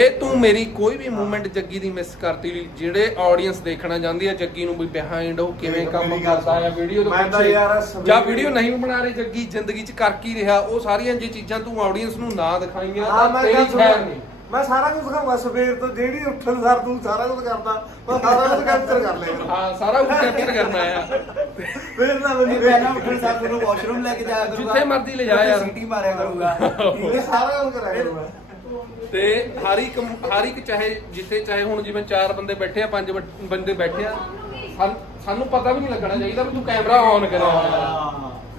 ਇਹ ਤੂੰ ਮੇਰੀ ਕੋਈ ਵੀ ਮੂਵਮੈਂਟ ਜੱਗੀ ਦੀ ਮਿਸ ਕਰਤੀ ਜਿਹੜੇ ਆਡੀਅਨס ਦੇਖਣਾ ਚਾਹੁੰਦੀ ਆ ਜੱਗੀ ਨੂੰ ਵੀ ਬਿਹਾਈਂਡ ਉਹ ਕਿਵੇਂ ਕੰਮ ਕਰਦਾ ਆ ਵੀਡੀਓ ਤੋਂ ਮੈਂ ਤਾਂ ਯਾਰ ਜਾਂ ਵੀਡੀਓ ਨਹੀਂ ਬਣਾ ਰਹੀ ਜੱਗੀ ਜ਼ਿੰਦਗੀ 'ਚ ਕਰ ਕੀ ਰਿਹਾ ਉਹ ਸਾਰੀਆਂ ਜੇ ਚੀਜ਼ਾਂ ਤੂੰ ਆਡੀਅנס ਨੂੰ ਨਾ ਦਿਖਾਈਆਂ ਤੇਰੀ ਖੈਰ ਨਹੀਂ। ਮੈਂ ਸਾਰਾ ਕੁਝ ਦਿਖਾਉਂਗਾ ਸਵੇਰ ਤੋਂ ਜਿਹੜੀ ਉੱਠਣ ਸਾਰ ਤੂੰ ਸਾਰਾ ਕੁਝ ਕਰਦਾ ਮੈਂ ਸਾਰਾ ਕੁਝ ਕੈਪਚਰ ਕਰ ਲਿਆ ਹਾਂ ਸਾਰਾ ਕੁਝ ਕੈਪਚਰ ਕਰਨਾ ਆ। ਫਿਰ ਨਾ ਮੈਨੂੰ ਪਹਿਲਾਂ ਉੱਠਣ ਸਾਰ ਮੈਨੂੰ ਵਾਸ਼ਰੂਮ ਲੈ ਕੇ ਜਾਇਆ ਕਰੂਗਾ ਜਿੱਥੇ ਮਰਜ਼ੀ ਲੈ ਜਾ ਯਾਰ। ਸੀਟੀ ਮਾਰਿਆ ਕਰੂਗਾ। ਇਹ ਸਾਰਾ ਕੁਝ ਕਰਾਇਆ ਕਰੂੰਗਾ। ਤੇ ਹਰ ਇੱਕ ਹਰ ਇੱਕ ਚਾਹੇ ਜਿੱਥੇ ਚਾਹੇ ਹੁਣ ਜਿਵੇਂ ਚਾਰ ਬੰਦੇ ਬੈਠੇ ਆ ਪੰਜ ਬੰਦੇ ਬੈਠੇ ਆ ਸਾਨ- ਪਤਾ ਵੀ ਨਹੀਂ ਲੱਗਣਾ ਚਾਹੀਦਾ ਵੀ ਤੂੰ ਕੈਮਰਾ ਕਰਿਆ। ਹੋਇਆ ਹੈ।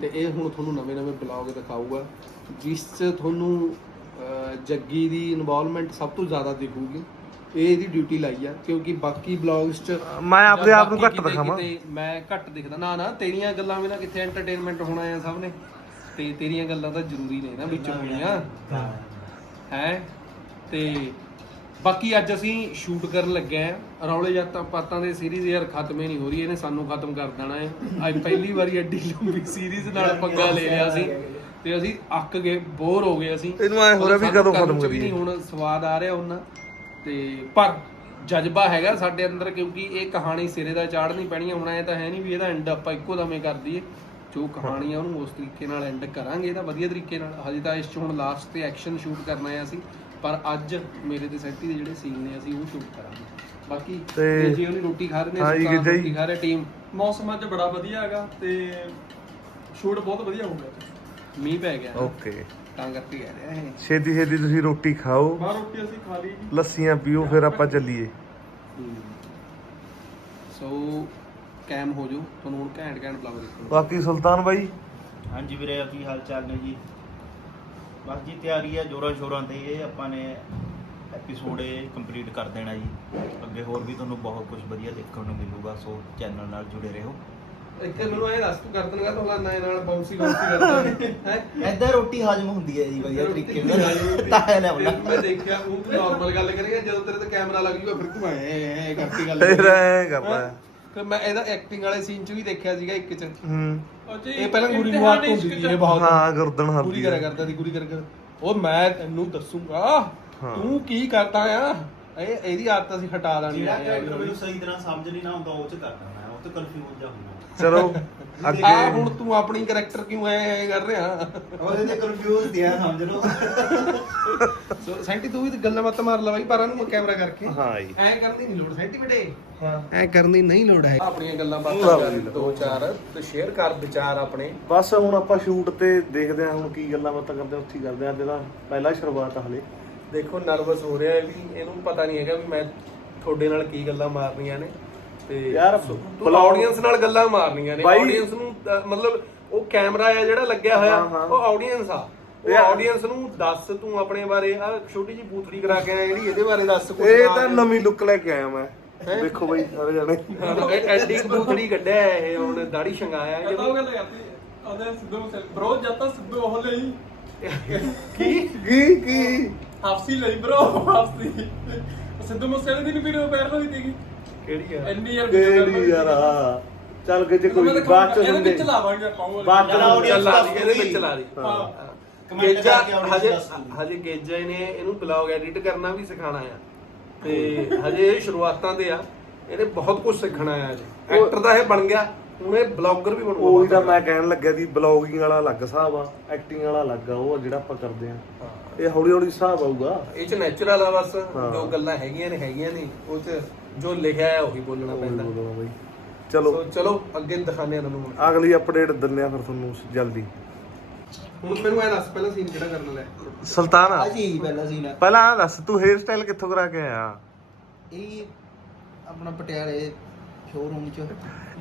ਤੇ ਇਹ ਹੁਣ ਤੁਹਾਨੂੰ ਨਵੇਂ-ਨਵੇਂ ਬਲੌਗ ਦਿਖਾਊਗਾ ਜਿਸ 'ਚ ਤੁਹਾਨੂੰ ਜੱਗੀ ਦੀ ਇਨਵੋਲਵਮੈਂਟ ਸਭ ਤੋਂ ਜ਼ਿਆਦਾ ਦਿਖੂਗੀ। ਇਹ ਇਹਦੀ ਡਿਊਟੀ ਲਾਈ ਆ ਕਿਉਂਕਿ ਬਾਕੀ ਬਲੌਗਸ 'ਚ ਮੈਂ ਆਪਦੇ ਆਪ ਨੂੰ ਘੱਟ ਦਿਖਾਵਾਂ। ਮੈਂ ਘੱਟ ਦਿਖਦਾ। ਨਾ ਨਾ ਤੇਰੀਆਂ ਗੱਲਾਂ ਬਿਨਾਂ ਕਿੱਥੇ ਐਂਟਰਟੇਨਮੈਂਟ ਹੋਣਾ ਆ ਸਭ ਨੇ। ਤੇ ਤੇਰੀਆਂ ਗੱਲਾਂ ਤਾਂ ਜ਼ਰੂਰੀ ਨੇ ਨਾ ਵਿੱਚ ਹੋਣੀਆਂ। ਹੈ? ਤੇ ਬਾਕੀ ਅੱਜ ਅਸੀਂ ਸ਼ੂਟ ਕਰਨ ਲੱਗੇ ਆ ਰੌਲੇ ਜਾਤਾਂ ਪਾਤਾਂ ਦੇ ਸੀਰੀਜ਼ ਯਾਰ ਖਤਮ ਹੀ ਨਹੀਂ ਹੋ ਰਹੀ ਇਹਨੇ ਸਾਨੂੰ ਖਤਮ ਕਰ ਦੇਣਾ ਹੈ। ਅੱਜ ਪਹਿਲੀ ਵਾਰੀ ਐਡੀ ਲੰਬੀ ਸੀਰੀਜ਼ ਨਾਲ ਪੰਗਾ ਲੈ ਲਿਆ ਸੀ। ਤੇ ਅਸੀਂ ਅੱਕ ਗਏ ਬੋਰ ਹੋ ਗਏ ਅਸੀਂ। ਇਹਨੂੰ ਐਂ ਹੋ ਰਿਹਾ ਵੀ ਕਦੋਂ ਖਤਮ ਕਰੀਏ। ਨਹੀਂ ਹੁਣ ਸਵਾਦ ਆ ਰਿਹਾ ਉਹਨਾਂ। ਤੇ ਪਰ ਜਜ਼ਬਾ ਹੈਗਾ ਸਾਡੇ ਅੰਦਰ ਕਿਉਂਕਿ ਇਹ ਕਹਾਣੀ ਸਿਰੇ ਦਾ ਚਾੜਨੀ ਪੈਣੀ ਹੈ ਹੁਣ ਐ ਤਾਂ ਹੈ ਨਹੀਂ ਵੀ ਇਹਦਾ ਐਂਡ ਆਪਾਂ ਇੱਕੋ ਦਮੇ ਕਰ ਦਈਏ। ਜੋ ਕਹਾਣੀ ਆ ਉਹਨੂੰ ਉਸ ਤਰੀਕੇ ਨਾਲ ਐਂਡ ਕਰਾਂਗੇ। ਇਹਦਾ ਵਧੀਆ ਤਰੀਕੇ ਨਾਲ ਹਜੇ ਤਾਂ ਇਸ 'ਚ ਹੁਣ ਲਾਸਟ ਤੇ ਐਕਸ਼ਨ ਸ਼ੂਟ ਕਰਨਾ ਹੈ ਅਸੀਂ। ਪਰ ਅੱਜ ਮੇਰੇ ਤੇ ਸੈਟੀ ਦੇ ਜਿਹੜੇ ਸੀਨ ਨੇ ਅਸੀਂ ਉਹ ਸ਼ੂਟ ਕਰਾਂਗੇ। ਬਾਕੀ ਤੇ- ਤੇ ਜੀ ਉਹਨੇ ਰੋਟੀ ਖਾ ਰਹੇ ਨੇ ਹਾਂ ਜੀ। ਰੋਟੀ ਖਾ ਰਿਹਾ ਟੀਮ ਮੌਸਮ ਅੱਜ ਬੜਾ ਵਧੀਆ ਹੈਗਾ ਤੇ ਸ਼ੂਟ ਬਹੁਤ ਵਧੀਆ ਹੋ ਗਿਆ ਮੀਂਹ ਪੈ ਗਿਆ। ਓਕੇ। ਤਾਂ ਕਰਕੇ ਕਹਿ ਰਿਹਾ ਇਹ। ਛੇਤੀ ਛੇਤੀ ਤੁਸੀਂ ਰੋਟੀ ਖਾਓ। ਬਾਹਰ ਰੋਟੀ ਅਸੀਂ ਖਾ ਲਈ ਜੀ। ਲੱਸੀਆਂ ਪੀਓ ਫਿਰ ਆਪਾਂ ਚੱਲੀਏ। ਸੋ ਕੈਮ ਹੋ ਜਾਓ। ਤੁਹਾਨੂੰ ਹੁਣ ਘੈਂਟ ਘੈਂਟ ਬਲੌਗ ਦੇਖੋ ਬਾਕੀ ਸੁਲਤਾਨ ਬਾਈ? ਹਾਂਜੀ ਵੀਰੇ ਕੀ ਹਾਲ ਚਾਲ ਨੇ ਜੀ? ਬਸ ਜੀ ਤਿਆਰੀ ਹੈ ਜੋਰਾਂ ਸ਼ੋਰਾਂ ਤੇ। ਇਹ ਆਪਾਂ ਨੇ ਐਪੀਸੋਡ ਇਹ ਕੰਪਲੀਟ ਕਰ ਦੇਣਾ ਜੀ। ਅੱਗੇ ਹੋਰ ਵੀ ਤੁਹਾਨੂੰ ਬਹੁਤ ਕੁਝ ਵਧੀਆ ਦੇਖਣ ਨੂੰ ਮਿਲੂਗਾ ਸੋ ਚੈਨਲ ਨਾਲ ਜੁੜੇ ਰਹੋ। ਇੱਥੇ ਮੈਨੂੰ ਇਹ ਦੱਸ ਤੂੰ ਕਰ ਦੇਣਗਾ ਤੂੰ ਲਾਨਾ ਨਾਲ ਬਾਉਂਸੀ ਬਾਉਂਸੀ ਕਰਦਾ ਹੈ? ਐਦਾਂ ਰੋਟੀ ਹਜਮ ਹੁੰਦੀ ਹੈ ਜੀ ਵਧੀਆ ਤਰੀਕੇ ਨਾਲ। ਤਾਂ ਹੈ ਨਾ ਬੋਲਾ ਮੈਂ ਦੇਖਿਆ ਉਹ ਤੂੰ ਨਾਰਮਲ ਗੱਲ ਕਰੇਗਾ ਜਦੋਂ ਤੇਰੇ ਤੇ ਕੈਮਰਾ ਲੱਗ ਜੂਗਾ ਫਿਰ ਤੂੰ ਐ ਕਰਤੀ ਗੱਲ ਫਿਰ ਐਂ ਕਰਦਾ। ਹੈ। ਫਿਰ ਮੈਂ ਇਹਦਾ ਐਕਟਿੰਗ ਵਾਲੇ ਸੀਨ 'ਚ ਵੀ ਦੇਖਿਆ ਸੀਗਾ ਇੱਕ 'ਚ। ਹੂੰ। ਇਹ ਪਹਿਲਾਂ ਗੁਰੀ ਇਸ਼ਕ ਹੁੰਦੀ ਸੀ ਇਹ ਬਹੁਤ ਹਾਂ ਗੁਰਦਨ ਪੂਰੀ ਹਰਦੀ ਕਰਿਆ ਕਰਦਾ ਸੀ ਪੂਰੀ ਕਰ ਕਰ ਉਹ ਮੈਂ ਤੈਨੂੰ ਦੱਸੂਗਾ ਹਾਂ। ਤੂੰ ਕੀ ਕਰਦਾ ਆ? ਇਹ ਇਹਦੀ ਆਦਤ ਅਸੀਂ ਹਟਾ ਦੇਣੀ ਜਿਹੜਾ ਆ ਕੈਰੈਕਟਰ ਮੈਨੂੰ ਸਹੀ ਤਰ੍ਹਾਂ ਸਮਝ ਨਹੀਂ ਨਾ ਆਉਂਦਾ ਉਹ ਚ ਕਰਦਾ ਮੈਂ ਉਹ ਤੇ ਕਨਫਿਊਜ਼ ਜਾ ਹੁੰਦਾ। ਚਲੋ ਆ ਅੱਗੇ ਹੁਣ ਤੂੰ ਆਪਣੀ ਕਰੈਕਟਰ ਕਿਉਂ ਐ ਐ ਕਰ ਰਿਹਾ? ਉਹਦੇ ਤੇ ਕਨਫਿਊਜ਼ ਦਿਆ ਸਮਝ ਲਓ। ਸੋ ਸੈਂਟੀ ਤੂੰ ਵੀ ਤੇ ਗੱਲਾਂ ਮਤ ਮਾਰ ਲੈ ਬਾਈ ਪਰ ਇਹਨੂੰ ਕੈਮਰਾ ਕਰਕੇ। ਹਾਂ ਜੀ। ਐ ਕਰਨ ਦੀ ਨਹੀਂ ਲੋੜ ਸੈਂਟੀ ਬੇਟੇ। ਹਾਂ। ਐ ਕਰਨ ਦੀ ਨਹੀਂ ਲੋੜ ਹੈ। ਆਪਣੀਆਂ ਗੱਲਾਂ ਬਾਤਾਂ ਕਰ ਦੋ ਚਾਰ ਤੇ ਸ਼ੇਅਰ ਕਰ ਵਿਚਾਰ ਆਪਣੇ। ਬਸ ਹੁਣ ਆਪਾਂ ਸ਼ੂਟ ਤੇ ਦੇਖਦੇ ਹਾਂ ਹੁਣ ਕੀ ਗੱਲਾਂ ਬਾਤਾਂ ਕਰਦੇ ਉੱਥੇ ਕਰਦੇ ਹਾਂ ਅੱਜ ਦਾ ਪਹਿਲਾ ਸ਼ੁਰੂਆਤ ਆ ਹਲੇ। ਦੇਖੋ ਨਰਵਸ ਹੋ ਰਿਹਾ ਹੈ ਵੀ ਇਹਨੂੰ ਪਤਾ ਨਹੀਂ ਹੈਗਾ ਵੀ ਮੈਂ ਤੁਹਾਡੇ ਨਾਲ ਕੀ ਗੱਲਾਂ ਮਾਰਨੀਆਂ ਨੇ। ਯਾਰ ਤੂੰ ਆਡੀਅנס ਨਾਲ ਗੱਲਾਂ ਮਾਰਨੀਆਂ ਨੇ। ਆਡੀਅנס ਨੂੰ ਮਤਲਬ ਉਹ ਕੈਮਰਾ ਆ ਜਿਹੜਾ ਲੱਗਿਆ ਹੋਇਆ ਉਹ ਆਡੀਅנס ਆ। ਉਹ ਆਡੀਅנס ਨੂੰ ਦੱਸ ਤੂੰ ਆਪਣੇ ਬਾਰੇ। ਆ ਛੋਟੀ ਜੀ ਬੂਥੜੀ ਕਰਾ ਕੇ ਆਇਆ ਜਿਹੜੀ ਇਹਦੇ ਬਾਰੇ ਦੱਸ ਕੁਝ ਇਹ ਤਾਂ ਨਵੀਂ ਲੁੱਕ ਲੈ ਕੇ ਆਇਆ ਮੈਂ। ਦੇਖੋ ਬਈ ਸਾਰੇ ਜਾਣੇ। ਐਡੀ ਬੂਥੜੀ ਕੱਢਿਆ ਇਹ ਹੁਣ ਦਾੜੀ ਸ਼ੰਗਾਇਆ ਹੈ ਜਦੋਂ- ਗੱਲ ਕਰਤੀ ਉਹਦੇ ਸਿੱਧੂ ਮੂਸੇ ਬ్రో ਜਦ ਸਿੱਧੂ ਉਹ ਲਈ। ਕੀ? ਕੀ ਕੀ? ਹਾਫਸੀ ਲਈ ਬ్రో ਹਾਫਸੀ ਸਿੱਧੂ ਮੂਸੇ ਵਾਲੇ ਦੀ ਨੀ ਵੀਡੀਓ ਵਾਇਰਲ ਹੋਈ ਸੀਗੀ। ਕਿਹੜੀ ਆ? ਇੰਨੀ ਯਾਰ ਕਿਹੜੀ ਯਾਰ ਆ? ਚੱਲ ਕੇ ਜੇ ਕੋਈ ਬਾਅਦ ਚ ਇਹਦੇ ਸੁਣਦੇ ਵਿੱਚ ਲਾਵਾਂਗੇ ਪਾਉਂਗੇ ਬਾਅਦ ਚ ਚੱਲ audience ਦੀ ਇਹਦੇ ਵਿੱਚ ਲਾ ਦੀ ਹਾਂ। ਕਮੈਂਟ ਗੇਜਾ ਕਰਕੇ ਹਜੇ ਦਿਓ। ਹਜੇ ਗੇਜਾ ਨੇ ਇਹਨੂੰ ਬਲੌਗ ਐਡਿਟ ਕਰਨਾ ਵੀ ਸਿਖਾਣਾ ਆ। ਤੇ ਹਜੇ ਇਹ ਸ਼ੁਰੂਆਤਾਂ ਤੇ ਆ। ਇਹਨੇ ਬਹੁਤ ਕੁਝ ਸਿੱਖਣਾ ਆ ਅਜੇ ਐਕਟਰ ਤਾਂ ਇਹ ਬਣ ਗਿਆ। ਹੁਣ ਇਹ ਬਲੌਗਰ ਵੀ ਬਣੂਗਾ ਉਹੀ ਤਾਂ ਮੈਂ ਕਹਿਣ ਲੱਗਿਆ ਸੀ ਬਲੌਗਿੰਗ ਵਾਲਾ ਅਲੱਗ ਹਿਸਾਬ ਆ ਐਕਟਿੰਗ ਵਾਲਾ ਅਲੱਗ ਆ ਉਹ ਜਿਹੜਾ ਆਪਾਂ ਕਰਦੇ ਆ। ਇਹ ਹੌਲੀ ਹੌਲੀ ਹਿਸਾਬ ਆਊਗਾ। ਇਹ ਚ ਨੈਚੁਰਲ ਆ ਬਸ। ਜੋ ਗੱਲਾਂ ਹੈਗੀਆਂ ਨੇ ਹੈਗੀਆਂ ਨੇ ਉਹ ਚ ਜੋ ਲਿਖਿਆ ਹੈ ਉਹੀ ਬੋਲਣਾ ਪੈਂਦਾ। ਬਈ। ਚਲੋ। ਸੋ ਚਲੋ ਅੱਗੇ ਦਿਖਾਣੇ ਆ ਤੁਹਾਨੂੰ ਹੁਣ ਅਗਲੀ ਅਪਡੇਟ ਦਿੰਨੇ ਆ ਫਿਰ ਤੁਹਾਨੂੰ ਜਲਦੀ। ਹੁਣ ਮੈਨੂੰ ਐ ਦੱਸ ਪਹਿਲਾਂ ਸੀਨ ਕਿਹੜਾ ਕਰਨ ਲੈ ਸੁਲਤਾਨ ਆ? ਜੀ ਪਹਿਲਾ ਸੀਨ ਹੈ ਪਹਿਲਾਂ ਦੱਸ ਤੂੰ ਹੇਅਰ ਸਟਾਈਲ ਕਿੱਥੋਂ ਕਰਾ ਕੇ ਆਇਆ? ਇਹ ਆਪਣਾ ਪਟਿਆਲੇ ਸ਼ੋਰੂਮ ਚ।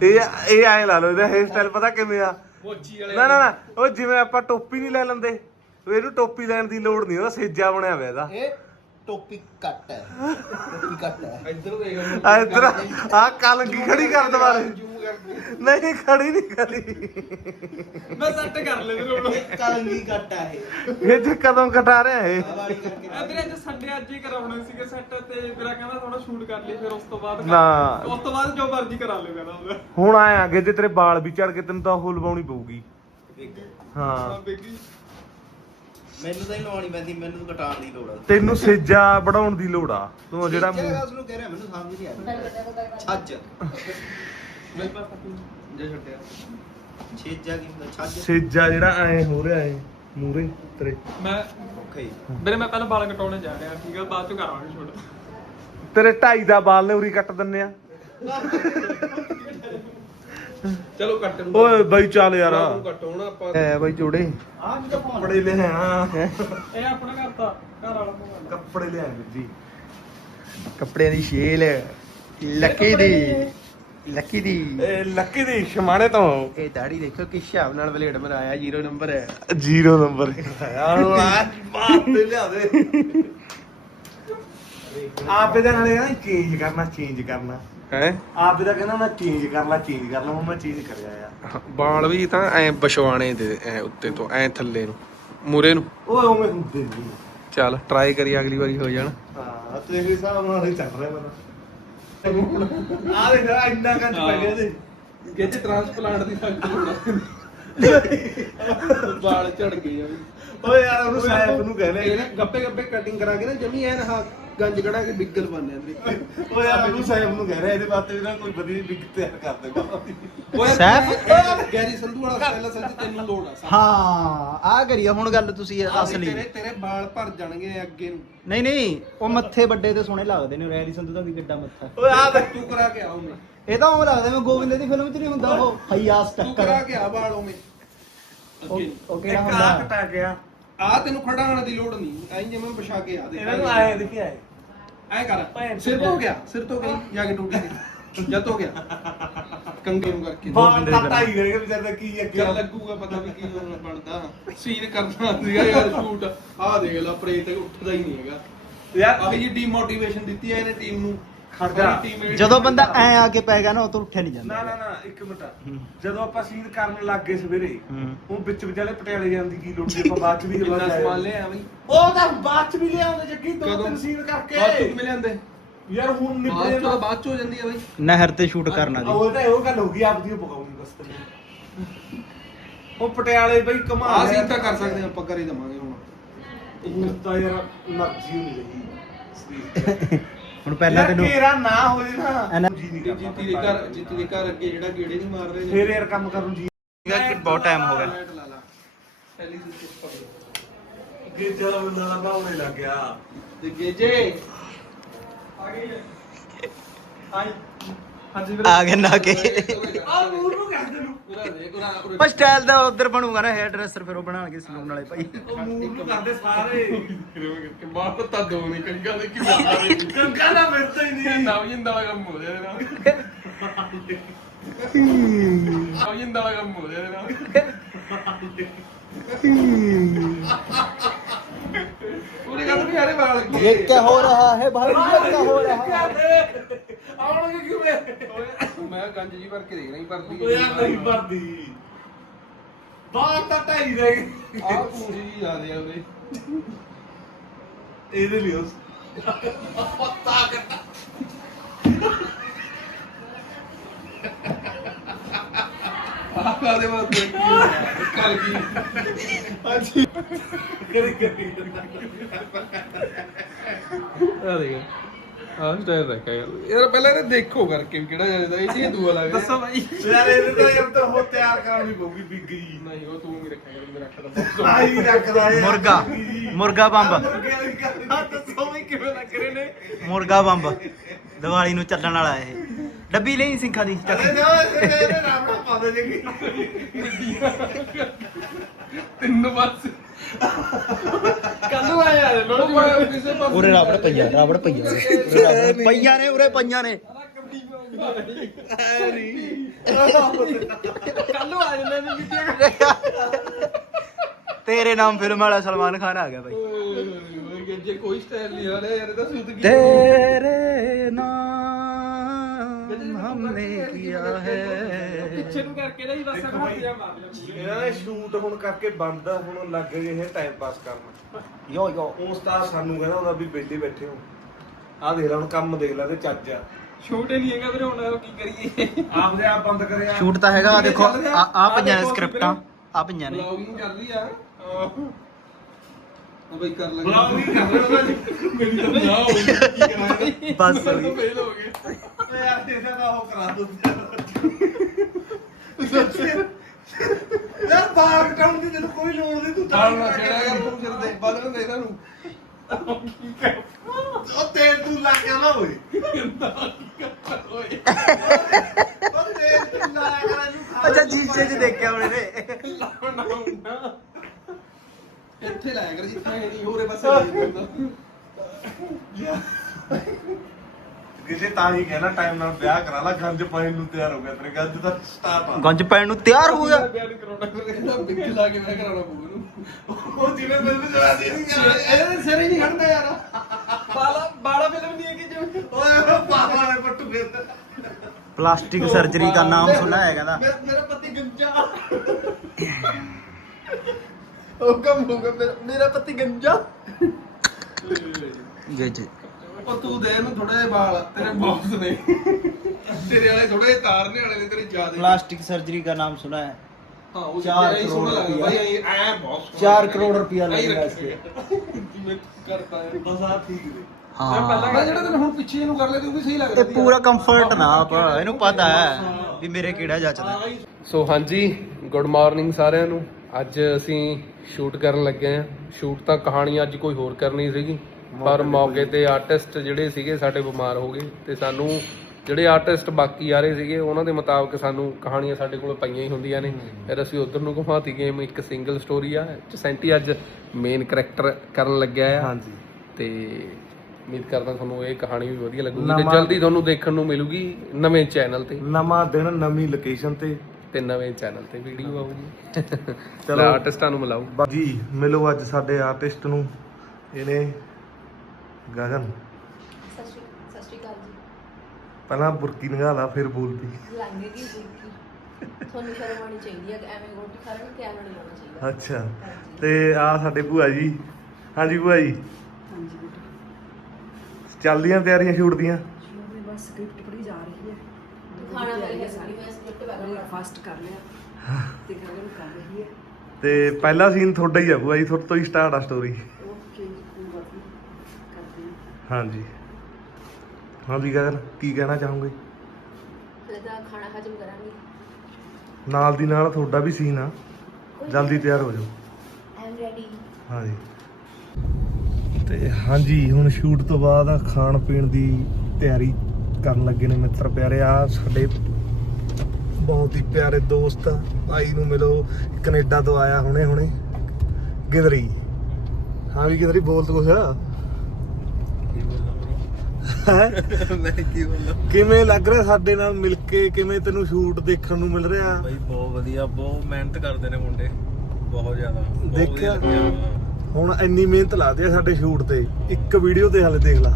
ਇਹ ਇਹ ਐਂ ਲਾ ਲਓ ਇਹਦਾ ਹੇਅਰ ਸਟਾਈਲ ਪਤਾ ਕਿਵੇਂ ਆ? ਮੋਚੀ ਵਾਲੇ ਨਾ ਨਾ ਨਾ ਉਹ ਜਿਵੇਂ ਆਪਾਂ ਟੋਪੀ ਨਹੀਂ ਲੈ ਲੈਂਦੇ ਇਹਨੂੰ ਟੋਪੀ ਲੈਣ ਦੀ ਲੋੜ ਨਹੀਂ ਉਹਦਾ ਸੇਜਾ ਬਣਿਆ ਹੋਇਆ ਇਹਦਾ। ਇਹ ਟੋਪੀ ਕੱਟ ਹੈ। ਟੋਪੀ ਕੱਟ ਹੈ। ਇੱਧਰ ਦੇਖ। ਆ ਇੱਧਰ ਆ ਕਲੰਗੀ ਖੜੀ ਕਰ ਕਰਕੇ ਨਹੀਂ ਖੜੀ ਨਹੀਂ ਕਰੀ ਮੈਂ ਸੈੱਟ ਕਰ ਲੈ ਲੋੜ ਇਹ ਕਲੰਗੀ ਕੱਟ ਹੈ ਇਹ। ਇਹ ਜੇ ਕਦੋਂ ਕਟਾ ਰਿਹਾ ਇਹ? ਵੀਰੇ ਅੱਜ ਸੰਡੇ ਅੱਜ ਹੀ ਕਰਾਉਣੇ ਸੀਗੇ ਸੈੱਟ ਤੇ ਵੀਰਾ ਕਹਿੰਦਾ ਥੋੜਾ ਸ਼ੂਟ ਕਰ ਲਈ ਫਿਰ ਉਸ ਤੋਂ ਬਾਅਦ ਨਾ। ਉਸ ਤੋਂ ਬਾਅਦ ਜੋ ਮਰਜ਼ੀ ਕਰਾ ਲਿਓ ਕਹਿੰਦਾ ਹੁਣ ਆਏ ਆਗੇ ਜੇ ਤੇਰੇ ਵਾਲ ਵੀ ਝੜ ਕੇ ਤੈਨੂੰ ਤਾਂ ਉਹ ਲਵਾਉਣੀ ਪਊਗੀ। ਹਾਂ। ਬੇਗੀ ਮੈਨੂੰ ਤਾਂ ਹੀ ਲਵਾਉਣੀ ਪੈਂਦੀ ਮੈਨੂੰ ਤਾਂ ਕਟਾਉਣ ਦੀ ਲੋੜ ਆ ਤੈਨੂੰ ਸੇਜਾ ਵਧਾਉਣ ਦੀ ਲੋੜ ਆ ਤੂੰ ਜਿਹੜਾ ਜਿਹੜਾ ਮੂੰਹ- ਉਸ ਨੂੰ ਕਹਿ ਰਿਹਾ ਮੈਨੂੰ ਸਮਝ ਨਹੀਂ ਆ ਰਿਹਾ ਛੱਜ ਮੇਰੇ ਪਾਸ ਜੇ ਛੱਡਿਆ ਛੇਜਾ ਕੀ ਹੁੰਦਾ ਛੱਜ ਸੇਜਾ ਜਿਹੜਾ ਐ ਹੋ ਰਿਹਾ ਐ ਮੂਰੇ ਤੇਰੇ ਮੈਂ ਓਕੇ ਵੀਰੇ ਮੈਂ ਪਹਿਲਾਂ ਵਾਲ ਕਟਾਉਣੇ ਜਾ ਰਿਹਾ ਠੀਕ ਹੈ ਬਾਅਦ ਚ ਕਰਾਂਗੇ ਸ਼ੂਟ ਤੇਰੇ ਢਾਈ ਦਾ ਬਾਲ ਨੇ ਉਰੀ ਕੱਟ ਦਿੰਨੇ ਆ ਚਲੋ ਕੱਟ ਨੂੰ ਓਏ ਬਾਈ ਚੱਲ ਯਾਰ। ਕੱਟੋ ਹੁਣ ਆਪਾਂ ਐ ਬਾਈ ਜੋੜੇ। ਆਹ ਵੀ ਤਾਂ ਫੋਨ ਕੱਪੜੇ ਲੈ ਆ। ਇਹ ਆਪਣਾ ਘਰ ਦਾ ਘਰ ਵਾਲਾ ਕੱਪੜੇ ਲਿਆ ਵੀਰ ਕੱਪੜਿਆਂ ਦੀ ਸ਼ੇਲ ਲੱਕੀ ਦੀ। ਲੱਕੀ ਦੀ। ਇਹ ਲੱਕੀ ਦੀ ਸ਼ਮਾਣੇ ਤੋਂ। ਇਹ ਦਾੜੀ ਦੇਖੋ ਕਿਸ ਹਿਸਾਬ ਨਾਲ ਬਲੇਡ ਬਣਾਇਆ 0 ਨੰਬਰ ਹੈ। Zero number. ਆ ਬਾਤ ਤੇ ਲਿਆ ਦੇ। ਆਪੇ ਦਾ ਨਾਲੇ ਚੇਂਜ ਕਰਨਾ ਚੇਂਜ ਕਰਨਾ। ਹੈ। ਆਪੇ ਦਾ ਕਹਿੰਦਾ ਮੈਂ ਚੇਂਜ ਕਰ ਲਾ ਚੇਂਜ ਕਰ ਲਾ ਹੁਣ ਮੈਂ ਚੇਂਜ ਕਰਿਆ ਆ। ਬਾਲ ਵੀ ਤਾਂ ਐ ਬਸ਼ਵਾਣੇ ਦੇ ਐ ਉੱਤੇ ਤੋਂ ਐ ਥੱਲੇ ਨੂੰ ਮੂਰੇ ਨੂੰ। ਓਏ ਉਵੇਂ ਹੁੰਦੇ ਨਹੀਂ ਚੱਲ ਟਰਾਈ ਕਰੀ ਅਗਲੀ ਵਾਰੀ ਹੋ ਜਾਣ। ਹਾਂ ਤੇਰੇ ਹਿਸਾਬ ਨਾਲ ਹੀ ਚੱਲ ਰਿਹਾ ਮੇਰਾ। ਆ ਦੇਖ ਆ ਇੰਨਾ ਕੰਜ ਪੈ ਗਿਆ ਤੇ। ਕਿੱਥੇ ਟ੍ਰਾਂਸਪਲਾਂਟ ਦੀ ਫੈਕਟਰੀ ਬਾਲ ਝੜ ਗਏ ਆ ਵੀ। ਓਏ ਯਾਰ ਉਹਨੂੰ ਸਾਇਬ ਨੂੰ ਕਹਿ ਇਹ ਨਾ ਗੱਪੇ ਗੱਪੇ ਕਟਿੰਗ ਕਰਾ ਕੇ ਨਾ ਜਮੀ ਐਨ ਹਾ ਗੰਜ ਕਢਾ ਕੇ ਬਿੱਗਲ ਬਣਨੇ ਅੰਦਰ ਓਏ ਯਾਰ ਉਹਨੂੰ ਸਾਇਬ ਨੂੰ ਕਹਿ ਰਿਹਾ ਇਹਦੇ ਵਾਸਤੇ ਵੀ ਨਾ ਕੋਈ ਵਧੀਆ ਬਿਗ ਤਿਆਰ ਕਰ ਦੇ ਓਏ ਸੈਫ? ਗੈਰੀ ਸੰਧੂ ਵਾਲਾ ਸਟਾਈਲ ਅਸਲ ਚ ਤੈਨੂੰ ਲੋੜ ਆ ਹਾਂ ਆ ਕਰੀਏ ਹੁਣ ਗੱਲ ਤੁਸੀਂ ਆਹ ਅਸਲੀ। ਤੇਰੇ ਤੇਰੇ ਬਾਲ ਭਰ ਜਾਣਗੇ ਅੱਗੇ ਨੂੰ। ਨਹੀਂ ਨਹੀਂ ਉਹ ਮੱਥੇ ਵੱਡੇ ਤੇ ਸੋਹਣੇ ਲੱਗਦੇ ਨੇ ਰੈਲੀ ਸੰਧੂ ਦਾ ਵੀ ਕਿੱਡਾ ਮੱਥਾ। ਓਏ ਆ ਦੇਖ। ਤੂੰ ਕਰਾ ਕੇ ਆਉਂ ਮੈਂ। ਇਹ ਤਾਂ ਉਹ ਲੱਗਦਾ ਮੈਂ ਗੋਬਿੰਦ ਦੀ ਫਿਲਮ 'ਚ ਨਹੀਂ ਹੁੰਦਾ ਉਹ। ਹਯਾਸ ਤੂੰ ਟੱਕਰ ਕਰਾ ਕੇ ਆ ਬਾਲ ਉਵੇਂ। ਉਹ ਉਹ ਇੱਕ ਆ ਹੁੰਦਾ ਕਟਾ ਗਿਆ। ਆ ਤੈਨੂੰ ਖੜਾਉਣ ਦੀ ਲੋੜ ਨਹੀਂ ਐਂ ਜਿਵੇਂ ਵਿਛਾ ਕੇ ਆ ਦੇ। ਇਹਨਾਂ ਨੂੰ ਆਏ ਦੇਖੀ ਆਏ। ਐ ਕਰ ਭੈਣ ਸਿਰ ਤੋਂ ਗਿਆ ਸਿਰ ਤੋਂ ਗਈ ਜਾ ਕੇ ਟੂਟੀ ਤੇ ਜਦ ਤੋਂ ਗਿਆ। ਕੰਗੇ ਨੂੰ ਕਰਕੇ। ਬਾਲ ਤਾਂ ਢਾਈ ਕਰਕੇ ਵਿਚਾਰ ਦਾ ਕੀ ਅੱਗੇ ਕਿਆ ਲੱਗੂਗਾ ਪਤਾ ਵੀ ਕੀ ਹੋਣਾ ਬਣਦਾ। ਸੀਨ ਕਰਨਾ ਸੀਗਾ ਯਾਰ ਸ਼ੂਟ। ਆਹ ਦੇਖ ਲੈ ਪ੍ਰੇਤ ਉੱਠਦਾ ਹੀ ਨਹੀਂ ਹੈਗਾ। ਯਾਰ ਆਹੀ ਜੀ ਡੀਮੋਟੀਵੇਸ਼ਨ ਦਿੱਤੀ ਹੈ ਇਹਨੇ ਟੀਮ ਨੂੰ। ਜਦੋਂ ਬੰਦਾ ਐ ਆ ਕੇ ਪੈ ਗਿਆ ਨਾ ਉਹ ਤੋਂ ਉੱਠਿਆ ਨਹੀਂ ਨਾ ਜਾਂਦਾ। ਨਾ ਨਾ ਇੱਕ ਮਿੰਟ। ਜਦੋਂ ਆਪਾਂ ਸੀਨ ਕਰਨ ਲੱਗ ਗਏ ਸਵੇਰੇ। ਉਹ ਵਿੱਚ ਵਿਚਾਲੇ ਪਟਿਆਲੇ ਜਾਂਦੀ ਕੀ ਲੋੜ ਸੀ? ਆਪਾਂ ਬਾਅਦ ਚ ਵੀ ਜਵਾਬ ਸਮਾਨ ਲਿਆ ਬਈ। ਉਹ ਤਾਂ ਬਾਅਦ ਚ ਵੀ ਲਿਆਉਂਦੇ ਜੱਗੀ ਦੋ? ਤਿੰਨ ਸੀਨ ਕਰਕੇ। ਬਾਅਦ ਚ ਮਿਲ ਜਾਂਦੇ ਯਾਰ ਹੁਣ ਨਿਬੜੇ ਬਾਅਦ ਚ ਨਾ ਤਾਂ ਬਾਅਦ ਚ ਹੋ ਜਾਂਦੀ ਹੈ ਬਈ। ਨਹਿਰ ਤੇ ਸ਼ੂਟ ਕਰਨਾ ਦੀ ਉਹ ਤਾਂ ਉਹ ਗੱਲ ਹੋ ਗਈ ਆਪਦੀ ਉਹ ਪਕਾਉਣੀ ਬਸ ਤੈਨੂੰ। ਉਹ ਪਟਿਆਲੇ ਬਈ ਕਮਾ ਆਹ ਸੀਨ ਤਾਂ ਕਰ ਸਕਦੇ ਆਪਾਂ ਕਰੀ ਦਵਾਂਗੇ ਹੁਣ। ਹੁਣ ਤਾਂ ਯਾਰ ਮਰਜ਼ੀ ਨਹੀਂ ਰਹੀ ਹੁਣ ਪਹਿਲਾਂ ਤੈਨੂੰ ਤੇਰਾ ਨਾ ਹੋ ਜੇ ਨਾ। ਐਨਾ- ਜੀ ਨਹੀਂ ਤੇ ਕਰਦਾ ਜੀਤੀ ਦੇ ਘਰ ਜੀਤੀ ਦੇ ਘਰ ਅੱਗੇ ਜਿਹੜਾ ਗੇੜੇ ਨਹੀਂ ਮਾਰ ਰਹੇ ਫੇਰ ਯਾਰ ਕੰਮ ਕਰਨ ਜੀ ਬਹੁਤ ਟਾਈਮ ਹੋ ਗਿਆ। ਪਹਿਲੀ ਸੀ ਉੱਪਰ ਅੱਗੇ ਜਦ ਬੰਦਾ ਬਾਉਣੇ ਲੱਗ ਗਿਆ। ਤੇ ਗੇਜੇ। ਹਾਂਜੀ ਵੀਰੇ। ਆ ਗਏ ਨਾ ਕੇ। ਆ ਮੂਰ ਨੂੰ ਕਹਿੰਦੇ ਨੂੰ ਉਰਾ ਦੇ ਉਰਾ ਉਰਾ ਪਰ ਸਟਾਈਲ ਦਾ ਉਧਰ ਬਣੂਗਾ ਨਾ ਹੇਅਰ ਡਰੈਸਰ ਫਿਰ ਉਹ ਬਣਾਉਣਗੇ ਸਲੂਨ ਵਾਲੇ ਭਾਈ। ਉਹ ਮੂਰ ਨੂੰ ਕਰਦੇ ਸਾਰੇ। ਕਿ ਬਾਤ ਤਾਂ ਦੋ ਨਹੀਂ ਕੰਗਾ ਦੇ ਕੀ ਮਾਰੇ ਕੰਕਾ ਨਾ ਮਿਲਦਾ ਹੀ ਨਹੀਂ। ਨਵ ਜਿੰਦਾ ਵਾਲਾ ਕੰਮ ਹੋ ਜਾਏ ਨਾ ਨਵ ਜਿੰਦਾ ਵਾਲਾ ਕੰਮ ਹੋ ਜਾਏ ਨਾ ਉਹਨੇ ਕਹਿੰਦਾ ਵੀ ਯਾਰੇ ਵਾਲ ਲੱਗੇ ਇਹ ਕੀ ਹੋ ਰਹਾ ਹੈ ਭਾਈ ਇਹ ਕੀ ਹੋ ਰਹਾ ਹੈ। ਆਉਣਗੇ ਕਿਵੇਂ? ਮੈਂ ਗੰਜ ਜੀ ਭਰ ਕੇ ਦੇਖ ਰਹੀ ਪਰਦੀ ਉਹ ਯਾਰ ਨਹੀਂ ਭਰਦੀ। ਬਾਤ ਤਾਂ ਢਾਈ ਰਹਿ ਗਈ। ਆ ਪੂਰੀ ਜੀ ਯਾਦ ਆ ਉਹਦੇ। ਇਹਦੇ ਲਈ ਉਸ ਆਹ ਕਾਦੇ ਵਾਸਤੇ ਕੱਲ ਕੀ ਕਰੀ ਕਰੀ। ਆ ਦੇਖ। ਆਹ ਸਟਾਈਲ ਰੱਖਿਆ ਯਾਰ ਯਾਰ ਪਹਿਲਾਂ ਇਹਨੇ ਦੇਖੋ ਕਰਕੇ ਵੀ ਕਿਹੜਾ ਜਾਂਦਾ ਇਹ ਜੀ ਦੂਆ ਲੱਗ ਦੱਸੋ ਭਾਈ ਯਾਰ ਇਹਦੇ ਤਾਂ ਯਾਰ ਤਾਂ ਉਹ ਤਿਆਰ ਕਰਾਉਣੀ ਪਊਗੀ ਬਿੱਗ ਜੀ। ਨਹੀਂ ਉਹ ਤੂੰ ਵੀ ਰੱਖਿਆ ਕਰ ਮੈਂ ਰੱਖਦਾ ਆਈ ਰੱਖਦਾ ਯਾਰ ਮੁਰਗਾ ਮੁਰਗਾ ਬੰਬ। ਦੱਸੋ ਵੀ ਕਿਵੇਂ ਲੱਗ ਰਹੇ ਨੇ। ਮੁਰਗਾ ਬੰਬ ਦੀਵਾਲੀ ਨੂੰ ਚੱਲਣ ਵਾਲਾ ਇਹ। ਡੱਬੀ ਲਈ ਸਿੰਘਾਂ ਦੀ ਚੱਕ। ਅਰੇ ਜਾ ਇਹਦੇ ਰਾਮੜਾ ਪਾ ਦੇ ਜੀ ਤਿੰਨ ਬਸ ਕੱਲ ਆਇਆ ਯਾਰ ਲੋੜ ਕਿਸੇ ਪਾਸੇ ਉਰੇ ਰਾਵੜ ਪਈਆ ਰਾਵੜ ਪਈਆ ਉਰੇ ਰਾਵੜ ਪਈਆ ਨੇ ਉਰੇ ਪਈਆਂ ਨੇ। ਕੱਲ ਨੂੰ ਆ ਜਾਂਦਾ ਨਹੀਂ ਕਿਤੇ ਤੇਰੇ ਨਾਮ ਫਿਲਮ ਵਾਲਾ ਸਲਮਾਨ ਖਾਨ ਆ ਗਿਆ ਬਾਈ। ਜੇ ਕੋਈ ਸਟਾਈਲ ਨਹੀਂ ਆ ਰਿਹਾ ਯਾਰ ਇਹਦਾ ਸੂਤ ਕੀ ਤੇਰੇ ਨਾਮ ਹਮਨੇ ਕੀਆ ਹੈ ਪਿੱਛੇ ਨੂੰ ਕਰਕੇ ਨਾ ਹੀ ਬਸ ਦੇਖੋ ਹੱਥ ਜਿਹਾ ਮਾਰ ਲਿਆ ਇਹਨਾਂ ਨੇ ਸ਼ੂਟ ਹੁਣ ਕਰਕੇ ਬੰਦ ਆ, ਹੁਣ ਲੱਗ ਗਏ ਇਹ ਟਾਈਮ ਪਾਸ ਕਰਨ ਯੋ ਯੋ ਉਸ ਤਾਂ ਸਾਨੂੰ ਕਹਿੰਦਾ ਹੁੰਦਾ ਵੀ ਬੇਟੇ ਬੈਠੇ ਹੋ ਆਹ ਦੇਖ ਲੈ ਹੁਣ ਕੰਮ ਦੇਖ ਲੈ ਤੇ ਚੱਜ ਆ ਛੂਟ ਹੀ ਨਹੀਂ ਹੈਗਾ ਵੀਰੇ ਹੁਣ ਕੀ ਕਰੀਏ ਆਪਦੇ ਆਪ ਬੰਦ ਕਰਿਆ ਸ਼ੂਟ ਤਾਂ ਹੈਗਾ ਆਹ ਦੇਖੋ। ਆ ਆ ਆਹ ਪੰਜਾਂ ਨੇ ਸਕ੍ਰਿਪਟਾਂ ਆ ਪੰਜਾਂ ਨੇ ਬਲੌਗਿੰਗ ਚੱਲ ਰਹੀ ਆ ਉਹ ਬਈ ਕਰ ਲੱਗੇ ਬਲੌਗਿੰਗ ਕਰ ਰਹੇ ਹੋ ਮੇਰੀ ਤਾਂ ਨਾ ਹੋ ਗਈ ਕੀ ਕਰਾਂਗੇ ਬਸ ਹੋ ਗਈ ਫੇਲ ਹੋ ਗਏ ਓਏ ਯਾਰ ਤਾਂ ਉਹ ਕਰਾ ਦੋ ਯਾਰ ਬਾਹਰ ਕਟਾਉਣ ਦੀ ਤੈਨੂੰ ਕੋਈ ਲੋੜ ਨਹੀਂ ਤੂੰ ਤਾਂ ਨਾ ਛੇੜਾ ਯਾਰ ਤੂੰ ਸਿਰ ਦੇ ਬਦਲਣ ਦੇ ਇਹਨਾਂ। ਨੂੰ ਉਹ ਤੇਲ ਤੂੰ ਲਾ ਕੇ ਆਵਾ ਓਏ। ਓਏ ਉਹ ਤੇਲ ਤੂੰ ਲਾ ਕੇ ਆ ਇਹਨੂੰ ਅੱਛਾ ਜੀਜੇ ਚ ਦੇਖਿਆ ਉਹਨੇ ਨੇ ਇੱਥੇ ਲਾਇਆ ਕਰ ਜਿੱਥੇ ਨਹੀਂ ਹੋਰੇ ਪਾਸੇ ਕਿਸੇ ਤਾਂ ਹੀ ਕਹਿਣਾ ਟਾਈਮ ਨਾਲ ਵਿਆਹ ਕਰਾ ਲਾ ਗੰਜ ਪਾਣੀ ਨੂੰ ਤਿਆਰ ਹੋ ਗਿਆ ਤੇਰੇ ਗੰਜ ਦਾ ਸਟਾਰਟ ਆ। ਗੰਜ ਪੈਣ ਨੂੰ ਤਿਆਰ ਹੋ ਗਿਆ। ਵਿਆਹ ਨਹੀਂ ਕਰਾਉਣਾ ਫਿਰ ਕਹਿੰਦਾ ਬਿੱਗ ਲਾ ਕੇ ਮੈਂ ਕਰਾਉਣਾ ਪਊ ਇਹਨੂੰ। ਉਹ ਜਿਵੇਂ ਮੈਨੂੰ ਜਵਾ ਦੇ ਇਹਦੇ ਸਿਰ ਹੀ ਨਹੀਂ ਖੜਦਾ ਯਾਰ। ਬਾਲਾ ਬਾਲਾ ਫਿਲਮ ਨਹੀਂ ਹੈਗੀ ਜਿਵੇਂ। ਓਏ ਪਾਪਾ ਨੇ ਪੱਟੂ ਫੇਰ। ਪਲਾਸਟਿਕ ਸਰਜਰੀ ਦਾ ਨਾਮ ਸੁਣਿਆ ਹੈ ਕਹਿੰਦਾ ਮੇਰਾ ਪਤੀ ਗੰਜਾ। ਉਹ ਕੰਮ ਹੋ ਗਿਆ ਮੇਰਾ ਪਤੀ ਗੰਜਾ। ਜੀ ਜੀ ਉਹ ਤੂੰ ਦੇ ਇਹਨੂੰ ਥੋੜੇ ਜਿਹੇ ਵਾਲ ਤੇਰੇ ਬੌਸ ਨੇ ਤੇਰੇ ਵਾਲੇ ਥੋੜੇ ਜਿਹੇ ਤਾਰਨੇ ਵਾਲੇ ਨੇ ਤੇਰੇ ਜ਼ਿਆਦਾ प्लास्टिक सर्जरी का नाम सुना है ਹਾਂ ਉਹ ਚਾਰ ਤੇਰਾ ਹੀ ਸੋਹਣਾ ਕਰੋੜ ਲੱਗਦਾ ਰੁਪਈਆ। ਭਾਈ ਐ ਐ ਬਹੁਤ ਸੋਹਣਾ ਚਾਰ ਲੱਗਦਾ। ਕਰੋੜ ਰੁਪਈਆ ਆਹੀ ਲੱਗੇਗਾ ਰੱਖੇਗਾ। ਜਿਵੇਂ ਕਰਤਾ ਹੈ ਬਸ ਆ ਠੀਕ ਨੇ हाँ ਮੈਂ ਜਿਹੜਾ ਤੈਨੂੰ ਹੁਣ ਪਿੱਛੇ ਨੂੰ ਕਰ ਲਿਆ ਤੇ ਉਹ ਵੀ ਸਹੀ ਲੱਗਦਾ ਇਹ ਪੂਰਾ ਕੰਫਰਟ ਨਾ ਆਪ ਇਹਨੂੰ ਪਤਾ ਹੈ ਵੀ ਮੇਰੇ ਕਿਹੜਾ ਜੱਚਦਾ ਸੋ ਹਾਂਜੀ ਗੁੱਡ ਮਾਰਨਿੰਗ ਸਾਰਿਆਂ ਨੂੰ ਅੱਜ ਅਸੀਂ ਸ਼ੂਟ ਕਰਨ ਲੱਗੇ ਆ ਸ਼ੂਟ ਤਾਂ ਕਹਾਣੀ ਅੱਜ ਕੋਈ ਹੋਰ ਕਰਨੀ ਸੀਗੀ ਪਰ ਮੌਕੇ ਤੇ ਆਰਟਿਸਟ ਜਿਹੜੇ ਸੀਗੇ ਸਾਡੇ ਬਿਮਾਰ ਹੋ ਗਏ ਤੇ ਸਾਨੂੰ ਜਿਹੜੇ ਆਰਟਿਸਟ ਬਾਕੀ ਆ ਰਹੇ ਸੀਗੇ ਉਹਨਾਂ ਦੇ ਮੁਤਾਬਕ ਸਾਨੂੰ ਕਹਾਣੀਆਂ ਸਾਡੇ ਕੋਲ ਪਈਆਂ ਹੀ ਹੁੰਦੀਆਂ ਨੇ। ਫਿਰ ਅਸੀਂ ਉਧਰ ਨੂੰ ਘੁਮਾਤੀ ਗੇਮ ਇੱਕ ਸਿੰਗਲ ਸਟੋਰੀ ਆ ਸੈਂਟੀ ਅੱਜ ਮੇਨ ਕੈਰੈਕਟਰ ਕਰਨ ਲੱਗਿਆ ਆ। ਹਾਂਜੀ। ਤੇ ਉਮੀਦ ਕਰਦਾ ਤੁਹਾਨੂੰ ਇਹ ਕਹਾਣੀ ਵੀ ਵਧੀਆ ਲੱਗੂਗੀ ਤੇ ਜਲਦੀ ਤੁਹਾਨੂੰ ਦੇਖਣ ਨੂੰ ਮਿਲੂਗੀ ਨਵੇਂ ਚੈਨਲ ਤੇ। ਨਵਾਂ ਦਿਨ ਨਵੀਂ ਲੋਕੇਸ਼ਨ ਤੇ। ਤੇ ਨਵੇਂ ਚੈਨਲ ਤੇ ਵੀਡੀਓ ਆਊਗੀ। ਚਲੋ। ਆਰਟਿਸਟਾਂ ਨੂੰ ਮਿਲਾਓ। ਜੀ ਮਿਲੋ ਅੱਜ ਸਾਡੇ ਆਰਟਿਸਟ ਨੂੰ ਇਹਨੇ ਗਗਨ। ਸਤਿ ਸ਼੍ਰੀ ਸਤਿ ਸ਼੍ਰੀ ਅਕਾਲ ਜੀ। ਪਹਿਲਾਂ ਬੁਰਕੀ ਨਗਾ ਲਾ ਫਿਰ ਬੋਲਦੀ। ਲੰਘ ਗਈ ਬੁਰਕੀ। ਤੁਹਾਨੂੰ ਸ਼ਰਮ ਆਉਣੀ ਚਾਹੀਦੀ ਹੈ ਕਿ ਐਵੇਂ ਰੋਟੀ ਖਾ ਰਹੇ ਹੋ ਕੈਮਰਾ ਨਹੀਂ ਲਾਉਣਾ ਚਾਹੀਦਾ? ਅੱਛਾ। ਤੇ ਆ ਸਾਡੇ ਭੂਆ ਜੀ। ਹਾਂਜੀ ਭੂਆ ਜੀ। ਹਾਂਜੀ ਬੇਟਾ। ਚੱਲਦੀਆਂ ਤਿਆਰੀਆਂ ਸ਼ੂਟ ਦੀਆਂ ਸ਼ੁਰੂ ਵਿੱਚ ਬਸ ਸਕ੍ਰਿਪਟ ਪੜ੍ਹੀ ਜਾ ਰਹੀ ਹੈ। ਖਾਣਾ ਤਿਆਰੀ ਮੇਰੇ ਹੈ ਸਾਰੀ ਮੈਂ ਸਕ੍ਰਿਪਟ ਉਹਨੇ ਬੈਠਾ ਫਾਸਟ ਕਰ ਲਿਆ ਤੇ ਗਗਨ ਕਰ ਰਹੀ ਹੈ। ਤੇ ਪਹਿਲਾ ਸੀਨ ਤੁਹਾਡਾ ਹੀ ਆ ਭੂਆ ਜੀ ਤੁਹਾਡੇ ਤੋਂ ਹੀ ਸਟਾਰਟ ਆ ਸਟੋਰੀ ਓਕੇ ਕੋਈ ਬਾਤ ਨਹੀਂ ਕਰਦੇ ਹਾਂ ਹਾਂਜੀ। ਹਾਂਜੀ ਗਗਨ ਕੀ ਕਹਿਣਾ ਚਾਹੋਗੇ? ਤਾਂ ਖਾਣਾ ਹਜਮ ਕਰਾਂਗੇ। ਨਾਲ ਦੀ ਨਾਲ ਤੁਹਾਡਾ ਵੀ ਸੀਨ ਆ। ਜਲਦੀ ਤਿਆਰ ਹੋ ਜਾਓ। ਆਈ ਐਮ ਰੈਡੀ ਹਾਂਜੀ। ਤੇ ਹਾਂਜੀ ਹੁਣ ਸ਼ੂਟ ਤੋਂ ਬਾਅਦ ਆ ਖਾਣ ਪੀਣ ਦੀ ਤਿਆਰੀ ਕਰਨ ਲੱਗੇ ਨੇ ਮਿੱਤਰ ਪਿਆਰੇ। ਆ ਸਾਡੇ ਬਹੁਤ ਹੀ ਪਿਆਰੇ ਦੋਸਤ ਆ। ਭਾਈ ਨੂੰ ਮਿਲੋ ਕੈਨੇਡਾ ਤੋਂ ਆਇਆ ਹੁਣੇ ਹੁਣੇ ਗਿਦਰੀ। ਹਾਂ ਵੀ ਗਿਦਰੀ ਬੋਲ ਤੂੰ ਕੁਛ। ਹੈਂ? ਮੈਂ ਕੀ ਬੋਲਾਂ? ਕਿਵੇਂ ਲੱਗ ਰਿਹਾ ਸਾਡੇ ਨਾਲ ਮਿਲ ਕੇ? ਕਿਵੇਂ ਤੈਨੂੰ ਸ਼ੂਟ ਦੇਖਣ ਨੂੰ ਮਿਲ ਰਿਹਾ? ਬਾਈ ਬਹੁਤ ਵਧੀਆ ਬਹੁਤ ਮਿਹਨਤ ਕਰਦੇ ਨੇ ਮੁੰਡੇ। ਬਹੁਤ ਜ਼ਿਆਦਾ ਬਹੁਤ ਦੇਖਿਆ? ਲੱਗਿਆ। ਹੁਣ ਇੰਨੀ ਮਿਹਨਤ ਲਾਦੇ ਆ ਸਾਡੇ ਸ਼ੂਟ ਤੇ। ਇੱਕ ਵੀਡੀਓ ਤੇ ਹਾਲੇ ਦੇਖ ਲਾ।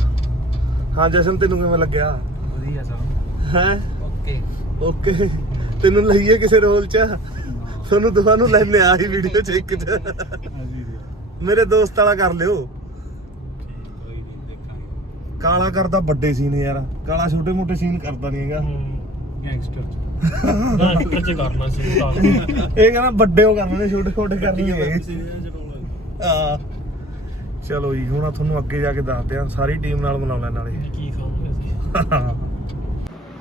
ਹਾਂ ਜਸ਼ਨ ਤੈਨੂੰ ਕਿਵੇਂ ਲੱਗਿਆ? ਵਧੀਆ ਸਭ ਹੈ? ਓਕੇ। ਓਕੇ। ਤੈਨੂੰ ਲਈਏ ਕਿਸੇ ਰੋਲ ਚ? ਤੁਹਾਨੂੰ ਦੋਵਾਂ ਨੂੰ ਲੈਣੇ ਆ ਹੀ ਵੀਡੀਓ ਚ ਇੱਕ ਚ। ਮੇਰੇ ਦੋਸਤ ਵਾਲਾ ਕਰ ਲਿਓ। ਕਾਲਾ ਕਰਦਾ ਵੱਡੇ ਸੀਨ ਯਾਰ। ਕਾਲਾ ਛੋਟੇ ਮੋਟੇ ਸੀਨ ਕਰਦਾ ਨਹੀਂ ਹੈਗਾ। ਗੈਂਗਸਟਰ ਚ। ਗੈਂਗਸਟਰ ਚ ਕਰਨਾ ਸੀ ਇਹ ਕਹਿੰਦਾ ਵੱਡੇ ਉਹ ਕਰਨੇ ਨੇ ਛੋਟੇ ਛੋਟੇ ਕਰਨੇ ਹੈਗੇ ਆ ਚਲੋ ਜੀ ਹੁਣ ਤੁਹਾਨੂੰ ਅੱਗੇ ਜਾ ਕੇ ਦੱਸਦੇ ਆ ਸਾਰੀ ਟੀਮ ਨਾਲ ਮਨਾ ਲੈਣ ਨਾਲੇ ਕੀ ਖਾਵਾਂਗੇ ਅਸੀਂ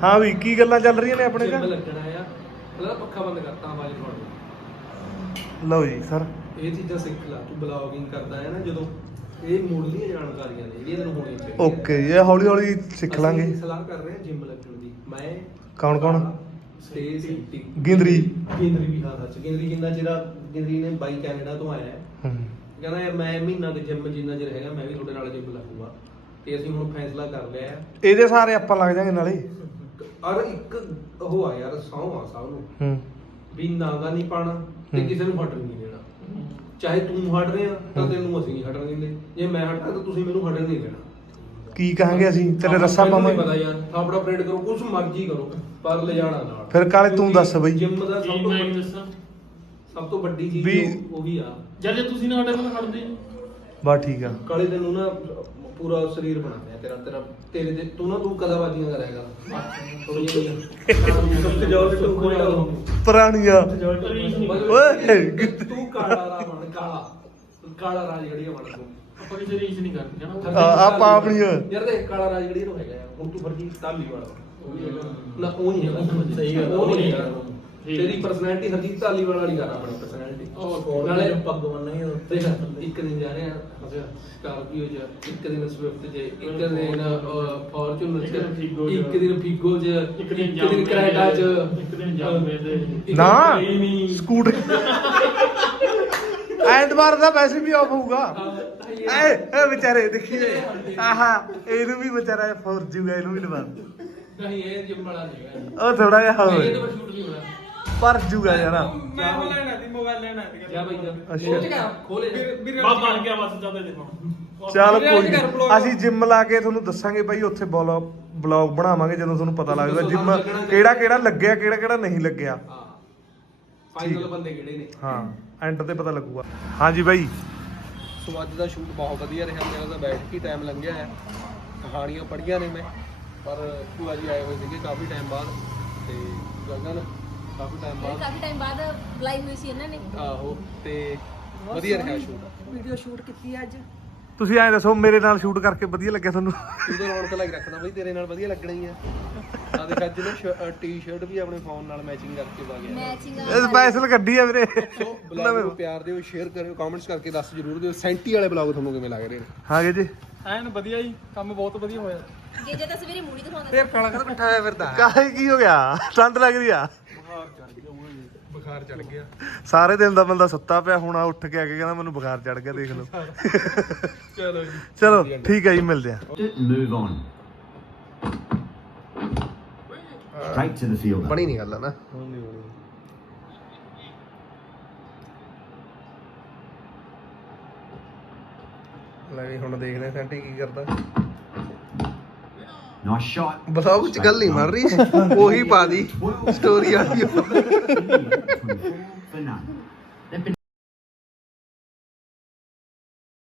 ਹਾਂ ਵੀ ਕੀ ਗੱਲਾਂ ਚੱਲ ਰਹੀਆਂ ਨੇ ਆਪਣੇ ਘਰ? ਲੱਗਣਾ ਆ। ਪਹਿਲਾਂ ਪੱਖਾ ਬੰਦ ਕਰਤਾ ਆਵਾਜ਼ ਪਾਉਣੀ ਲਓ ਜੀ ਸਰ। ਇਹ ਚੀਜ਼ਾਂ ਸਿੱਖ ਲੈ ਤੂੰ ਬਲੌਗਿੰਗ ਕਰਦਾ ਹੈ ਨਾ ਜਦੋਂ। ਇਹ ਮੁੱਢਲੀਆਂ ਜਾਣਕਾਰੀਆਂ ਨੇ ਜਿਹੜੀਆਂ ਤੈਨੂੰ ਹੋਣੀਆਂ ਚਾਹੀਦੀਆਂ ਓਕੇ ਇਹ ਹੌਲੀ ਹੌਲੀ ਸਿੱਖ ਲਾਂਗੇ। ਅਸੀਂ ਸਲਾਹ ਕਰ ਰਹੇ ਹਾਂ ਜਿੰਮ ਲੱਗਣ ਦੀ। ਮੈਂ ਕੌਣ ਕੌਣ? ਸਟੇ ਸੀ ਗਿੰਦਰੀ। ਗਿੰਦਰੀ ਵੀ ਹਾਂ ਸੱਚ ਗਿੰਦਰੀ ਕਿੰਨਾ ਜਿਹੜਾ ਗਿੰਦਰੀ ਨੇ ਬਾਈ ਕੈਨੇਡਾ ਤੋਂ ਆਇਆ ਹੈ। ਕਹਿੰਦਾ ਯਾਰ ਮੈਂ ਮਹੀਨਾ ਕੁ ਜਿੰਮ ਜਿੰਨਾ ਚਿਰ ਹੈਗਾ ਮੈਂ ਵੀ ਤੁਹਾਡੇ ਨਾਲ ਜਿੰਮ ਲੱਗੂਗਾ। ਤੇ ਅਸੀਂ ਹੁਣ ਫੈਸਲਾ ਕਰ ਲਿਆ ਹੈ। ਇਹਦੇ ਸਾਰੇ ਆਪਾਂ ਲੱਗ ਜਾਾਂਗੇ ਨਾਲੇ। ਔਰ ਇੱਕ ਉਹ ਆ ਯਾਰ ਸੌਂ ਆ ਸਭ ਨੂੰ। ਹੂੰ। ਵੀ ਨਾਗਾ ਨਹੀਂ ਪਾਣਾ ਤੇ। ਕਿਸੇ ਨੂੰ ਫਟ ਨਹੀਂ ਦੇਣਾ। ਚਾਹੇ ਤੂੰ ਹਟ ਰਿਹਾ ਤਾਂ ਤੈਨੂੰ ਅਸੀਂ ਨਹੀਂ ਹਟਣ ਦਿੰਦੇ। ਜੇ ਮੈਂ ਹਟਾਂ ਤਾਂ ਤੁਸੀਂ ਮੈਨੂੰ ਹਟਣ ਨਹੀਂ ਦੇਣਾ। ਕੀ ਕਹਾਂਗੇ ਅਸੀਂ? ਤੇਰੇ ਰੱਸਾ ਮੈਨੂੰ ਨਹੀਂ ਪਾਵਾਂਗੇ ਪਤਾ ਯਾਰ। ਥਾਪੜਾ ਪਰੇਡ ਕਰੋ ਕੁਝ ਮਰਜ਼ੀ ਕਰੋ ਪਰ ਲਿਜਾਣਾ ਨਾਲ। ਫਿਰ ਕਾਲੇ ਤੂੰ ਦੱਸ ਬਈ। ਜਿਮ ਦਾ ਸਭ ਤੋਂ ਮੈਂ ਵੱਡੀ- ਦੱਸਾਂ। ਸਭ ਤੋਂ ਵੱਡੀ ਚੀਜ਼ ਵੀ- ਉਹ- ਉਹ ਵੀ ਆ। ਜਦ ਜੇ ਤੁਸੀਂ ਨਾ ਕੋਲ ਖੜਦੇ ਨਹੀਂ ਬਸ ਠੀਕ ਆ। ਕਾਲੇ ਤੈਨੂੰ ਨਾ ਪੂਰਾ ਸਰੀਰ ਬਣਾ ਦਿਆ ਤੇਰਾ ਤੇਰਾ ਤੇਰੇ ਦੇ ਤੂੰ ਨਾ ਤੂੰ ਕਦਾਬਾਜ਼ੀਆਂ ਕਰੇਗਾ ਥੋੜੀਆਂ ਜਿਹੀਆਂ ਸਭ ਤੋਂ ਜ਼ਿਆਦਾ ਤੂੰ ਕੋਈ ਨਾ ਪੁਰਾਣੀਆਂ। ਓਏ। ਤੂੰ ਕਾਲਾ ਰਾਜ ਬਣ ਕਾਲਾ। ਕਾਲਾ ਰਾਜ ਗੜੀਆ ਬਣ ਤੂੰ। ਆਪਾਂ ਕਿਸੇ ਰੀਸ ਨਹੀਂ ਕਰਦੇ ਹਨਾ ਆ- ਆਪਾਂ ਆਪਣੀਆਂ ਯਾਰ ਦੇਖ ਕਾਲਾ ਰਾਜ ਗੜੀਆ ਨੂੰ ਹੈਗਾ ਹੁਣ ਤੂੰ ਫਰਜੀ ਤਾਲੀ ਵਾਲਾ। ਨਾ ਉਹ ਨਹੀਂ ਹੈਗਾ। ਸਹੀ ਗੱਲ ਉਹ ਨਹੀਂ ਹੈਗਾ। ਤੇਰੀ ਪਰਸਨੈਲਿਟੀ ਹਰਜੀਤ ਧਾਲੀਵਾਲ ਵਾਲੀ ਕਰ ਆਪਣੀ ਪਰਸਨੈਲਿਟੀ ਉਹ ਨਾਲੇ ਪੱਗ ਬੰਨਣੀ ਦੇਖ ਇੱਕ ਦਿਨ ਜਾ ਰਹੇ ਆ ਸਕਾਰਪੀਓ ਚ ਇੱਕ ਦਿਨ ਸਵਿਫਟ ਚ ਇੱਕ ਦਿਨ ਫੋਰਚੂਨਰ ਇੱਕ ਦਿਨ ਚ ਫਿਗੋ ਚ। ਇੱਕ ਦਿਨ ਫਿਗੋ ਚ ਇੱਕ ਦਿਨ ਜਾਮੇ ਕਰੈਟਾ ਚ। ਇੱਕ ਦਿਨ ਜਾਮੇ ਦੇ ਇੱਕ ਨਾ ਦਿਨ ਨਹੀਂ। ਸਕੂਟਰ। ਐਤਵਾਰ ਦਾ ਵੈਸੇ ਵੀ ਆਫ ਹੋਊਗਾ। ਐ ਐ ਵਿਚਾਰੇ ਦੇਖੀ। ਆਹਾ ਇਹਨੂੰ ਵੀ ਵਿਚਾਰਾ ਫੋਰ ਜੂਗਾ ਇਹਨੂੰ ਵੀ ਲਵਾ। ਨਹੀਂ ਇਹ ਜਿਮ ਵਾਲਾ ਨਹੀਂ ਉਹ ਥੋੜਾ ਜਿਹਾ ਨਹੀਂ, ਇਹ ਹੋਰ। ਤਾਂ ਸ਼ੂਟ ਨਹੀਂ ਹੋਣਾ। ਪਰ ਜੂਗਾ ਯਾਰ। ਮੈਂ ਉਹ ਲੈਣਾ ਸੀ ਮੋਬਾਈਲ ਲੈਣਾ ਸੀ। ਜਾ ਭਾਈ ਜਾ। ਅੱਛਾ। ਖੋਲ ਜਾ, ਖੋਲੇ ਬਾਪ ਬਣ ਗਿਆ ਬਸ ਜਾਂਦੇ ਦੇਖੋ ਚੱਲ ਵੀਰੇ, ਕੋਈ ਨੀ। ਅਸੀਂ ਜਿਮ ਲਾ ਕੇ ਤੁਹਾਨੂੰ ਦੱਸਾਂਗੇ ਬਾਈ ਉੱਥੇ ਬਲੌਗ ਬਲੌਗ ਬਣਾਵਾਂਗੇ ਜਦੋਂ ਤੁਹਾਨੂੰ ਪਤਾ ਜਿਮ ਸਾਨੂੰ ਲੱਗਣਾ ਕਿਹੜਾ ਕਿਹੜਾ ਲੱਗਿਆ ਕਿਹੜਾ ਕਿਹੜਾ ਨਹੀਂ ਲੱਗਿਆ। ਹਾਂ। ਫਾਈਨਲ ਬੰਦੇ ਕਿਹੜੇ ਨੇ? ਹਾਂ ਐਂਡ ਤੇ ਪਤਾ ਲੱਗੂਗਾ। ਹਾਂਜੀ ਬਾਈ। ਸੋ ਅੱਜ ਦਾ ਸ਼ੂਟ ਬਹੁਤ ਵਧੀਆ ਰਿਹਾ। ਮੇਰਾ ਤਾਂ ਬੈਠ ਕੇ ਟਾਈਮ ਲੰਘਿਆ ਹੈ। ਕਹਾਣੀਆਂ ਪੜ੍ਹੀਆਂ ਨੇ ਮੈਂ। ਪਰ ਭੂਆ ਜੀ ਆਏ ਹੋਏ ਸੀਗੇ ਕਾਫੀ ਟਾਈਮ ਬਾਅਦ। ਤੇ ਗਗਨ ਕਾਫੀ ਟਾਈਮ ਬਾਅਦ। ਕਾਫੀ ਟਾਈਮ ਬਾਅਦ ਬੁਲਾਈ ਹੋਈ ਸੀ ਇਹਨਾਂ ਨੇ। ਆਹੋ ਤੇ ਵਧੀਆ ਰਿਹਾ ਸ਼ੂਟ ਵੀਡੀਓ ਸ਼ੂਟ ਕੀਤੀ ਅੱਜ। ਤੁਸੀਂ ਐਂ ਦੱਸੋ ਮੇਰੇ ਨਾਲ ਸ਼ੂਟ ਕਰਕੇ ਵਧੀਆ ਲੱਗਿਆ ਤੁਹਾਨੂੰ? ਤੂੰ ਤਾਂ ਰੌਣਕ ਲਾਈ ਰੱਖਦਾ ਬਈ ਤੇਰੇ ਨਾਲ ਵਧੀਆ ਲੱਗਣਾ ਹੀ ਆ। ਆ ਦੇਖ ਅੱਜ ਨਾ ਟੀ-ਸ਼ਰਟ ਵੀ ਆਪਣੇ ਫੋਨ ਨਾਲ ਮੈਚਿੰਗ ਕਰਕੇ ਪਾ ਗਿਆ। ਮੈਚਿੰਗ ਸਪੈਸ਼ਲ ਗੱਡੀ ਆ ਵੀਰੇ। ਸੋ ਬਲੌਗ ਨੂੰ ਪਿਆਰ ਦਿਓ ਸ਼ੇਅਰ ਕਰਿਓ ਕਮੈਂਟਸ ਕਰਕੇ ਦੱਸ ਜਰੂਰ ਦਿਓ। ਸੈਂਟੀ ਵਾਲੇ ਬਲੌਗ ਤੁਹਾਨੂੰ ਕਿਵੇਂ ਲੱਗ ਰਹੇ ਨੇ? ਹਾਂ ਜੀ। ਐਨ ਵਧੀਆ ਜੀ ਕੰਮ ਬਹੁਤ ਵਧੀਆ ਹੋਇਆ। ਜੇ ਜੇ ਤਾਂ ਸਵੇਰੇ ਮੂੜੀ ਦਿਖਾਉਂਦਾ। ਫੇਰ ਕਾਲਾ ਕਦ ਇਕੱਠਾ ਹੋਇਆ ਫਿਰਦਾ। ਕਾਹੇ ਕੀ ਹੋ ਗਿਆ? ਠੰਡ ਲੱਗ ਰਹੀ ਆ। ਬੁਖਾਰ ਚੜ ਗਿਆ ਸਾਰੇ ਦਿਨ ਦਾ ਬੰਦਾ ਸੁੱਤਾ ਪਿਆ ਹੁਣ ਆ ਉੱਠ ਕੇ ਆ ਕੇ ਕਹਿੰਦਾ ਮੈਨੂੰ ਬੁਖਾਰ ਚੜ ਗਿਆ ਦੇਖ ਲਓ। ਚਲੋ ਜੀ। ਚਲੋ ਠੀਕ ਹੈ ਜੀ ਮਿਲਦੇ ਆ. ਬਣੀ ਨਹੀਂ ਗੱਲ ਨਾ। ਲੈ ਵੀ ਹੁਣ ਦੇਖਦੇ ਸੈਂਟੀ ਕੀ ਕਰਦਾ। Nice shot. ਗੱਲ ਨਹੀਂ ਮਰ ਰਹੀ। ਉਹੀ ਪਾ ਦੀ। Story audio